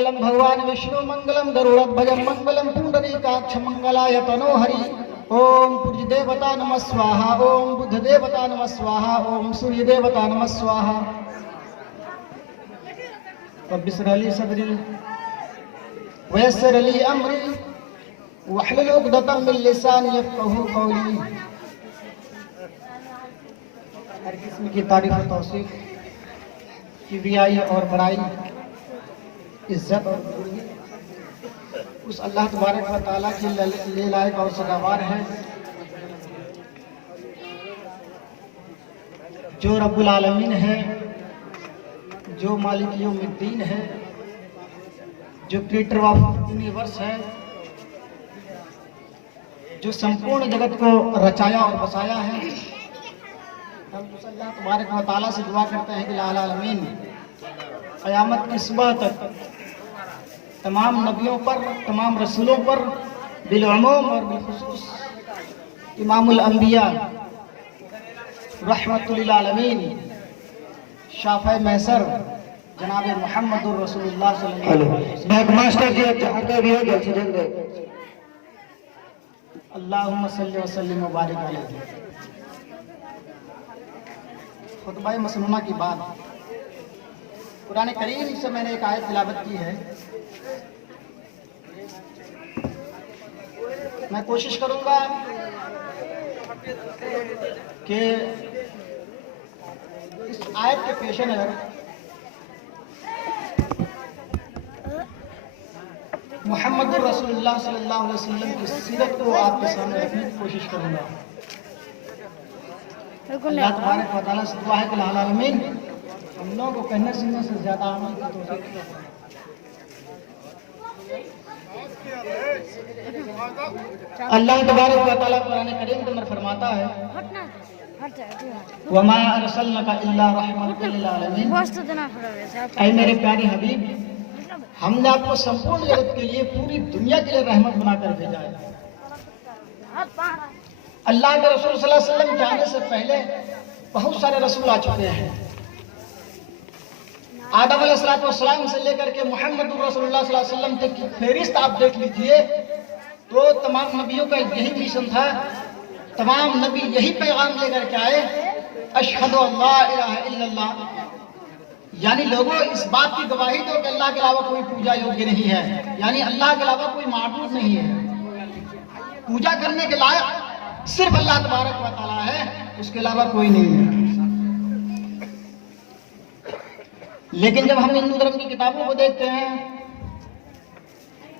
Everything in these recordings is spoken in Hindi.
मंगलम भगवान विष्णु मंगलम गरुड़ध्वजं मंगलम पुंडरीकाक्ष मंगलाय तनोहरि। ओम पूज्य देवता नमः स्वाहा, ओम बुद्ध देवता नमः स्वाहा, ओम सूर्य देवता नमः स्वाहा। रब्बि इश्रह ली सदरी वयस्सिर ली अमरी वहलुल उक़दतम मिन लिसानी यफ़क़हू क़ौली। हर किस्म की तारीफ और तौसीफ, किबरियाई और बड़ाई, इज्जत और बुजुर्गी उस अल्लाह तबारक व तआला की ले लायक और सदावार है जो रब्बुल आलमीन है, जो मालिक यौमिद्दीन है, जो क्रिएटर ऑफ यूनिवर्स है, जो संपूर्ण जगत को रचाया और बसाया है। हम उस अल्लाह तबारक व तआला से दुआ करते हैं कि या आलमीन क़यामत की सुबह तक तमाम नबियों पर, तमाम रसूलों पर बिलअमूम और बिलखुसूस इमामुल अंबिया रहमतुल लिल आलमीन शाफ़े महशर जनाब मुहम्मदुर रसूलुल्लाह सल्लल्लाहु अलैहि वसल्लम मास्टर जी जहां का भी है जल्द से जल्द अल्लाहुम्मा सल्लि व सल्लिम व बारिक अलैहि। खुतबा मसनूना की बात, कुरान करीम से मैंने एक आयत तिलावत की है। मैं कोशिश करूंगा कि इस आयत के पेश नज़र मुहम्मदुर रसूलुल्लाह सल्लल्लाहु अलैहि वसल्लम की सीरत को आपके सामने रखने की कोशिश करूंगा। अल्लाह तबारक व तआला से दुआ है कि या आलमीन हम लोगों को कहने सुनने से ज्यादा अमल की तौफीक दे। अल्लाह तबारक व तआला कुरान करीम के अंदर फरमाता है वमा अरसलनाका इल्ला रहमतल लिल आलमीन। ऐ मेरे प्यारे हबीब, हमने आपको संपूर्ण जगत के लिए, पूरी दुनिया के लिए रहमत बनाकर भेजा है। अल्लाह के रसूल सल्लल्लाहु अलैहि वसल्लम के आने से पहले बहुत सारे रसूल आ चुके हैं। आदम अलैहिस्सलाम से लेकर के मुहम्मद रसूलुल्लाह सल्लल्लाहु अलैहि वसल्लम तक की फहरिस्त आप देख लीजिए तो तमाम नबियों का यही मिशन था। तमाम नबी यही पैगाम लेकर के आए, अशहदु अल्ला इलाहा इल्लल्लाह, यानी लोगों इस बात की गवाही दो कि अल्लाह के अलावा कोई पूजा योग्य नहीं है, यानी अल्लाह के अलावा कोई माबूद नहीं है, पूजा करने के लायक सिर्फ अल्लाह तबारक व तआला है, उसके अलावा कोई नहीं है। लेकिन जब हम हिंदू धर्म की किताबों को देखते हैं,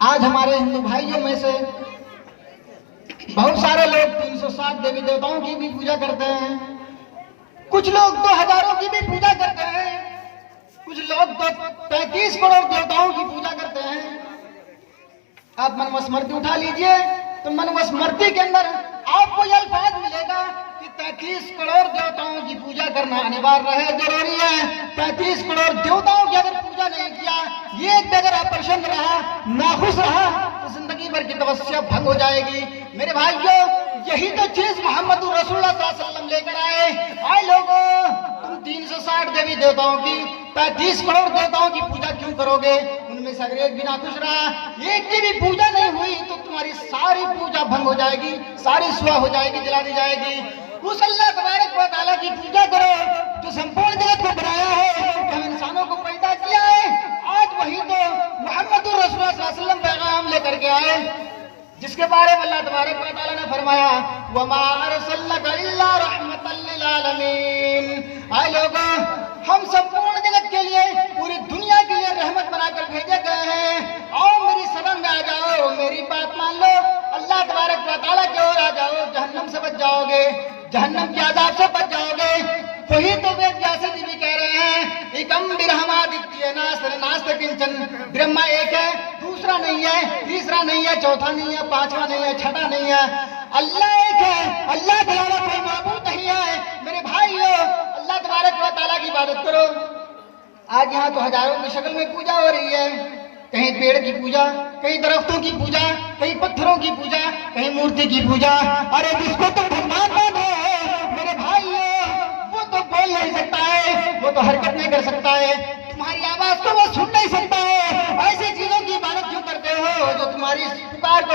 आज हमारे हिंदू भाइयों में से बहुत सारे लोग 360 देवी देवताओं की भी पूजा करते हैं, कुछ लोग तो हजारों की भी पूजा करते हैं, कुछ लोग तो 33 करोड़ देवताओं की पूजा करते हैं। आप मनवस्मृति उठा लीजिए तो मनवस्मृति के अंदर आपको यह अल्फाज मिलेगा कि 33 करोड़ देवताओं की पूजा करना अनिवार्य है, जरूरी है। 33 करोड़ देवताओं की अगर पूजा नहीं किया, ये अगर अप्रसन्न रहा, नाखुश रहा, तो जिंदगी भर की तपस्या भंग हो जाएगी। मेरे भाइयों, यही तो चीज मोहम्मद रसूलुल्लाह सल्लल्लाहु अलैहि वसल्लम लेकर आए लोगों, तुम 360 देवी देवताओं की, 35 करोड़ देवताओं की पूजा क्यों करोगे? उनमें से अगर एक भी नाखुश रहा, एक की भी पूजा नहीं हुई तो तुम्हारी सारी पूजा भंग हो जाएगी, सारी सुआ हो जाएगी, जला दी जाएगी। उस अल्लाह तबारक व तआला की पूजा करो जो संपूर्ण जगत को बनाया है, हम इंसानों को पैदा किया है। आज वही तो मुहम्मदुर रसूलुल्लाह सल्लल्लाहु अलैहि वसल्लम पैगाम लेकर के आए, जिसके बारे में अल्लाह तबारक व तआला ने फरमाया वमा अरसलनाका इल्ला रहमतल लिल आलमीन। आए लोगों, हम संपूर्ण जगत के लिए, पूरी दुनिया के लिए रहमत बनाकर भेजे गए हैं। आओ मेरी शरण में आ जाओ, मेरी बात मान लो, अल्लाह तबारक व तआला की ओर आ जाओ, जहन्नम से बच जाओगे, जहन्नम के अज़ाब से बच जाओगे। वही तो वेद व्यास जी भी कह रहे हैं, एकम ब्रह्मादित्य नास्ति किंचन, ब्रह्मा एक है, दूसरा नहीं है, तीसरा नहीं है, चौथा नहीं है, पांचवा नहीं है, छठा नहीं है, अल्लाह एक है, अल्लाह के अलावा कोई माबूद नहीं है। मेरे भाइयों, अल्लाह तबारक व तआला की इबादत करो। आज यहाँ तो हजारों की शक्ल में पूजा हो रही है, कहीं पेड़ की पूजा, कहीं दरख्तों की पूजा, कहीं पत्थरों की पूजा, कहीं मूर्ति की पूजा। अरे जिसको तो भगवान मानो मेरे भाइयों, वो तो बोल नहीं सकता है, वो तो हरकत नहीं कर सकता है, तुम्हारी आवाज को वो सुन नहीं सकता है। ऐसी